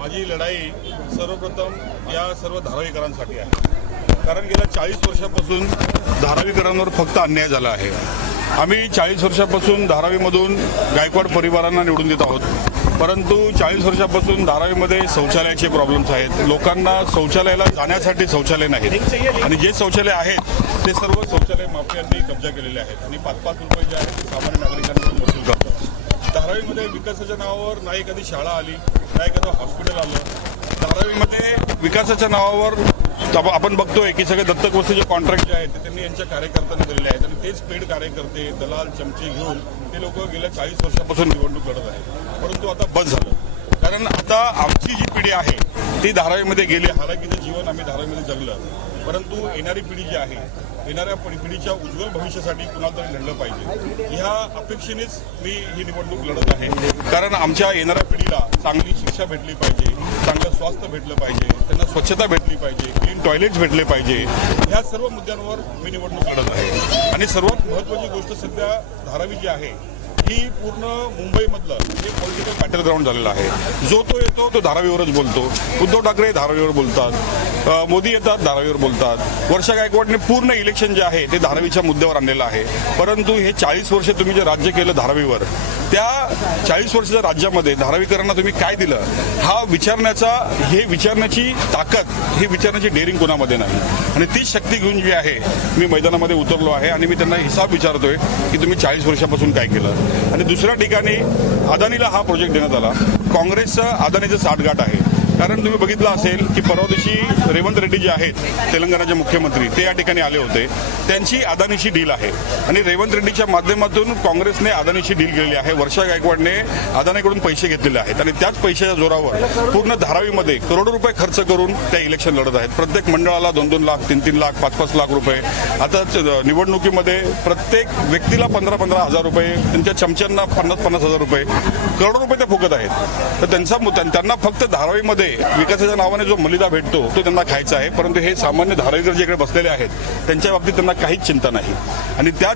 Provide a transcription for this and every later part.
माझी लढाई सर्वप्रथम या सर्व धारावीकरांसाठी आहे। कारण गेल्या 40 वर्षापासून धारावीकरांवर फक्त अन्याय झाला आहे। आम्ही 40 वर्षापासून धारावीमधून गायकवाड परिवारांना निवडून देत आहोत, परंतु 40 वर्षापासून धारावीमध्ये शौचालयाचे प्रॉब्लेम्स आहेत। लोकांना शौचालयाला जाण्यासाठी शौचालय नाहीत आणि जे शौचालय आहेत ते सर्व शौचालय माफियांनी कब्जा केलेले आहेत आणि 5-5 रुपये जे आहेत ते सामान्य नागरिकांकडून वसूल करतात। धारावीमध्ये विकासाच्या नावावर नाही एखादी शाळा आली, नाही एखादं हॉस्पिटल आलं। धारावीमध्ये विकासाच्या नावावर आपण बघतोय की सगळे दत्तक वस्तूचे कॉन्ट्रॅक्ट जे आहेत ते त्यांनी यांच्या कार्यकर्त्यांना दिलेले आहेत आणि तेच पेड कार्यकर्ते दलाल चमचे घेऊन ते लोक गेल्या 40 वर्षापासून निवडणूक लढत आहेत। परंतु आता बस झालं, कारण आता आमची जी पिढी आहे ती धारावीमध्ये गेली। हालाकीचं जीवन आम्ही धारावीमध्ये जगलं, परंतु येणारी पिढी जी आहे, येणाऱ्या पिढीच्या उज्ज्वल भविष्यासाठी कुणाला तरी लढलं पाहिजे। ह्या अपेक्षेनेच मी ही निवडणूक लढत आहे, कारण आमच्या येणाऱ्या पिढीला चांगली शिक्षा भेटली पाहिजे, चांगलं स्वास्थ्य भेटलं पाहिजे, त्यांना स्वच्छता भेटली पाहिजे, क्लीन टॉयलेट्स भेटले पाहिजे। ह्या सर्व मुद्द्यांवर मी निवडणूक लढत आहे आणि सर्वात महत्त्वाची गोष्ट सध्या धारावी जी आहे ही पूर्ण मुंबईमधलं हे पॉलिटिकल बॅटल ग्राउंड झालेलं आहे। जो तो येतो तो धारावीवरच बोलतो। उद्धव ठाकरे धारावीवर बोलतात, मोदी येतात धारावीवर बोलतात। वर्षा गायकवाडने पूर्ण इलेक्शन जे आहे ते धारावीच्या मुद्द्यावर आणलेलं आहे। परंतु हे 40 वर्ष तुम्ही जे राज्य केलं धारावीवर, त्या 40 वर्षाच्या राज्यामध्ये धारावीकरांना तुम्ही काय दिलं हा विचारण्याची ताकद, ही विचारण्याची डेअरिंग कोणामध्ये नाही आणि तीच शक्ती घेऊन जी आहे मी मैदानामध्ये उतरलो आहे आणि मी त्यांना हिसाब विचारतोय की तुम्ही 40 वर्षापासून काय केलं। आणि दुसऱ्या ठिकाणी अदानीला हा प्रोजेक्ट देण्यात आला। काँग्रेसचं अदानीचं साठगाठ आहे, कारण तुम्ही बघितलं असेल की परवा दिवशी रेवंत रेड्डी जे आहेत तेलंगणाचे मुख्यमंत्री ते या ठिकाणी आले होते। त्यांची अदानीशी डील आहे आणि रेवंत रेड्डीच्या माध्यमातून काँग्रेसने अदानीशी डील केलेली आहे। वर्षा गायकवाडने अदानीकडून पैसे घेतलेले आहेत आणि त्याच पैशाच्या जोरावर पूर्ण धारावीमध्ये करोडो रुपये खर्च करून त्या इलेक्शन लढत आहेत। प्रत्येक मंडळाला 2-2 लाख, 3-3 लाख, 5-5 लाख रुपये। आता निवडणुकीमध्ये प्रत्येक व्यक्तीला 15-15 हजार रुपये, त्यांच्या चमच्यांना 50-50 हजार रुपये, करोडो रुपये ते फुकत आहेत। तर त्यांना फक्त धारावीमध्ये विकासाच्या नावाने जो मलिदा भेटतो तो त्यांना खायचा आहे, परंतु हे सामान्य धारावीकर जे इकडे बसलेले आहेत त्यांच्या बाबतीत त्यांना काहीच चिंता नाही आणि त्या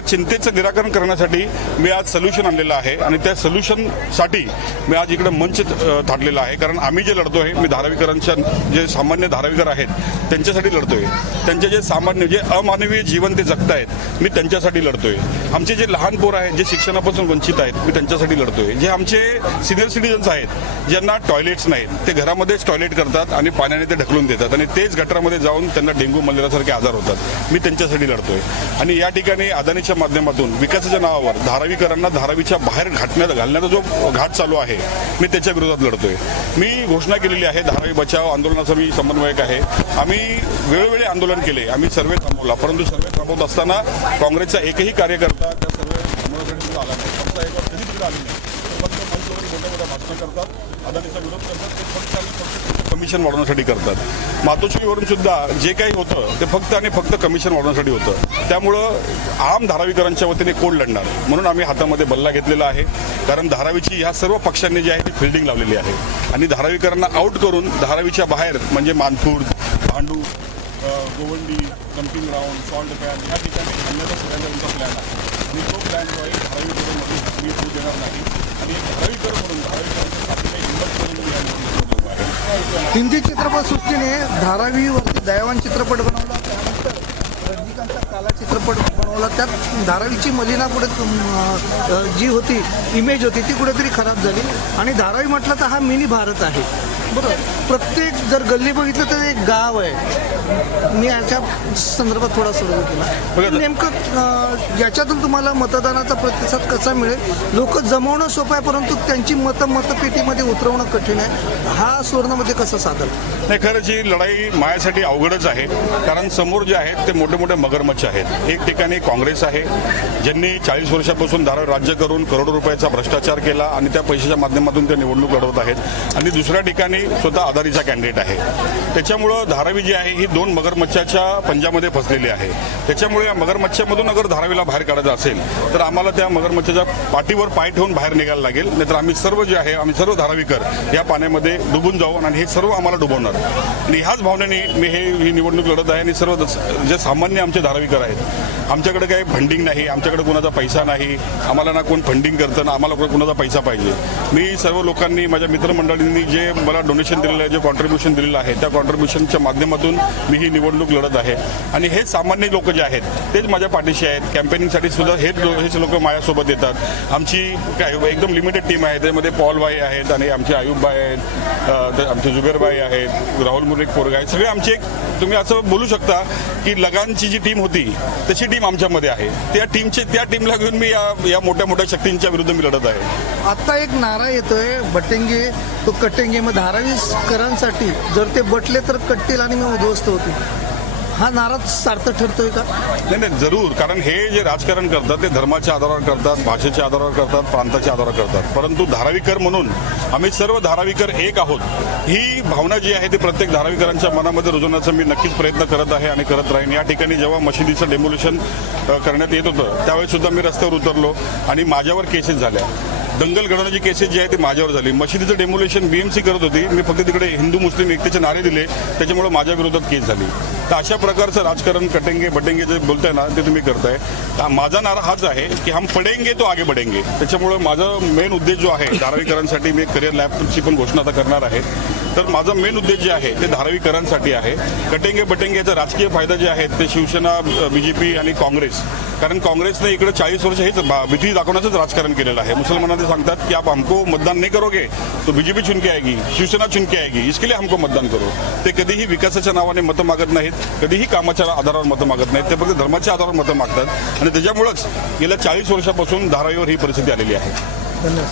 चिंतेचं निराकरण करण्यासाठी मी आज सोल्युशन आणलेलं आहे आणि त्या सोल्युशनसाठी मी आज इकडे मंच थाटलेला आहे। कारण आम्ही जे लढतोय, मी धारावीकरांच्या जे सामान्य धारावीकर आहेत त्यांच्यासाठी लढतोय। त्यांचे जे सामान्य जे अमानवीय जीवन ते जगतायत, मी त्यांच्यासाठी लढतोय। आमचे जे लहान पोर आहेत जे शिक्षणापासून वंचित आहेत, मी त्यांच्यासाठी लढतोय। जे आमचे सिनियर सिटीजन्स आहेत ज्यांना टॉयलेट्स नाहीत, ते घरामध्येच टॉयलेट करतात आणि पाण्याने ते ढकलून देतात आणि तेच गटारामध्ये जाऊन त्यांना डेंग्यू मलेरियासारखे आजार होतात, मी त्यांच्यासाठी लढतोय। आणि या ठिकाणी अदानीच्या माध्यमातून विकासाच्या नावावर धारावीकरांना धारावीच्या बाहेर घालण्याचा जो घाट चालू आहे, मी त्याच्या विरोधात लढतोय। मी घोषणा केलेली आहे, धारावी बचाव आंदोलनाचा मी समन्वयक आहे। आम्ही वेळोवेळी आंदोलन केले, आम्ही सर्वे थांबवला, परंतु सर्वे थांबवत असताना काँग्रेसचा एकही कार्यकर्ता त्या सर्वे थांबवण्यासाठी सुद्धा आला नाही। आमचा एक कधी सुद्धा आली नाही। फक्त मंचवर मोठ्या मोठ्या भाषणं करतात, अदानीचा विरोध करतात, ते फक्त कमिशन वाढवण्यासाठी करतात। मातोश्रीवरून सुद्धा जे काही होतं ते फक्त आणि फक्त कमिशन वाढवण्यासाठी होतं। त्यामुळं आम धारावीकरांच्या वतीने कोण लढणार, म्हणून आम्ही हातामध्ये बल्ला घेतलेला आहे। कारण धारावीची ह्या सर्व पक्षांनी जी आहे ती फिल्डिंग लावलेली आहे आणि धारावीकरांना आउट करून धारावीच्या बाहेर म्हणजे Mankhurd, Bhandup, Govandi, dumping ground, salt कॅन या ठिकाणी आणण्याचा सगळ्यांचा प्लॅन आहे आणि तो प्लॅन जो आहे धारावीकरांमध्ये मी होऊ देणार नाही आणि धारावीकर म्हणून धारावीकरांच्या साथीने हिंमत करून मी या निवडणूक आहे। हिंदी चित्रपटसृष्टीने धारावीवरती दयावान चित्रपट बनवला, त्यानंतर रजनीकांतचा काला चित्रपट बनवला। त्यात धारावीची मलिना पुढे जी होती इमेज होती ती कुठेतरी खराब झाली आणि धारावी म्हटलं तर हा मिनी भारत आहे, बरोबर। प्रत्येक जर गल्ली बघितलं तर एक गाव आहे। मी याच्या संदर्भात थोडा सर्वे केला, नेमकं याच्यातून तुम्हाला मतदानाचा प्रतिसाद कसा मिळेल? लोक जमवणं सोपं आहे, परंतु त्यांची मतपेटीमध्ये उतरवणं कठीण आहे। हा सुवर्णमध्ये कसं साधल? नाही, खरंच ही लढाई माझ्यासाठी अवघडच आहे, कारण समोर जे आहेत ते मोठे मोठे मगरमच्छ आहेत। एक ठिकाणी काँग्रेस आहे ज्यांनी 40 वर्षापासून धारावी राज्य करून करोडो रुपयाचा भ्रष्टाचार केला आणि त्या पैशाच्या माध्यमातून ते निवडणूक लढवत आहेत आणि दुसऱ्या ठिकाणी स्वतः आदारीचा कॅन्डिडेट आहे. त्याच्यामुळं धारावी जी आहे ही 2 मगरमच्छाच्या पंजामध्ये फसलेली आहे. त्याच्यामुळे या मगरमच्छामधून अगर धारावीला बाहेर काढायचं असेल तर आम्हाला त्या मगरमच्छाच्या पाठीवर पाय ठेवून बाहेर निघायला लागेल. नाहीतर आम्ही सर्व जे आहे आम्ही सर्व धारावीकर या पाण्यामध्ये डुबून जाऊ आणि हे सर्व आम्हाला डुबवणार. आणि ह्याच भावनेने मी ही निवडणूक लढत आहे. आणि सर्व जे सामान्य आमचे धारावीकर आहेत, आमच्याकडे काही फंडिंग नाही, आमच्याकडे कोणाचा पैसा नाही, आम्हाला ना कोण फंडिंग करतं ना आम्हाला कोणाचा पैसा पाहिजे. मी सर्व लोकांनी माझ्या मित्रमंडळींनी जे मला डोनेशन दिलेलं आहे, जे कॉन्ट्रीब्युशन दिलेलं आहे, त्या कॉन्ट्रीब्युशनच्या माध्यमातून मी ही निवडणूक लढत आहे. आणि हे सामान्य लोक जे आहेत तेच माझ्या पाठीशी आहेत. कॅम्पेनिंगसाठी सुद्धा हेच लोक माझ्यासोबत येतात. आमची काय एकदम लिमिटेड टीम आहे. त्यामध्ये पॉलबाई आहेत आणि आमचे आयुबबाई आहेत, आमचे जुबेरबाई आहेत, राहुल मुरेक पोरगा आहेत. सगळे आमचे तुम्ही असं बोलू शकता की लगानची जी टीम होती तशी टीम आमच्यामध्ये आहे. त्या टीमला घेऊन मी या मोठ्या मोठ्या शक्तींच्या विरुद्ध मी लढत आहे. आता एक नारा येतोय बटेंगे तो कटेंगे. मग धारावीकरांसाठी जर ते बटले तर कटतील आणि मग उद्ध्वस्त होतील. हा नारा सार्थक ठरतोय का? नाही जरूर. कारण हे जे राजकारण करतात ते धर्माच्या आधारावर करतात, भाषेच्या आधारावर करतात, प्रांताच्या आधारावर करतात. परंतु धारावीकर म्हणून आम्ही सर्व धारावीकर एक आहोत ही भावना जी आहे ती प्रत्येक धारावीकरांच्या मनामध्ये रुजवण्याचा मी नक्कीच प्रयत्न करत आहे आणि करत राहीन. या ठिकाणी जेव्हा मशिदीचं डेमोल्युशन करण्यात येत होतं त्यावेळेस सुद्धा मी रस्त्यावर उतरलो आणि माझ्यावर केसेस झाल्या. दंगल घडवण्याची केसेस जी आहे ती माझ्यावर झाली. मशिदीचं डेमोल्युशन BMC करत होती, मी फक्त तिकडे हिंदू मुस्लिम एकतेचे नारे दिले, त्याच्यामुळे माझ्या विरोधात केस झाली. तर अशा प्रकारचं राजकारण कटेंगे बटेंगे जे बोलताय ना ते तुम्ही करताय. माझा नारा हाच आहे की हम पडेंगे तो आगे बढेंगे. त्याच्यामुळे माझा मेन उद्देश जो आहे धारावीकरांसाठी मी करिअर लॅबची पण घोषणा आता करणार आहे. तर माझा मेन उद्देश जे आहे ते धारावीकरांसाठी आहे. कटेंगे बटेंगेचा राजकीय फायदा जे आहेत ते शिवसेना, BJP आणि काँग्रेस. कारण काँग्रेसने इकडे 40 वर्ष हेच भीती दाखवण्याचंच राजकारण केलेलं आहे. मुसलमानांना ते सांगतात की आप हमको मतदान नहीं करोगे तो BJP चुन के आएगी, शिवसेना चुन के आएगी, इसके लिए हमको मतदान करो. ते कधीही विकासाच्या नावाने मतं मागत नाहीत, कधीही कामाच्या आधारावर मतं मागत नाहीत. ते फक्त धर्माच्या आधारावर मतं मागतात आणि त्याच्यामुळेच गेल्या 40 वर्षापासून धारावीवर ही परिस्थिती आलेली आहे. धन्यवाद.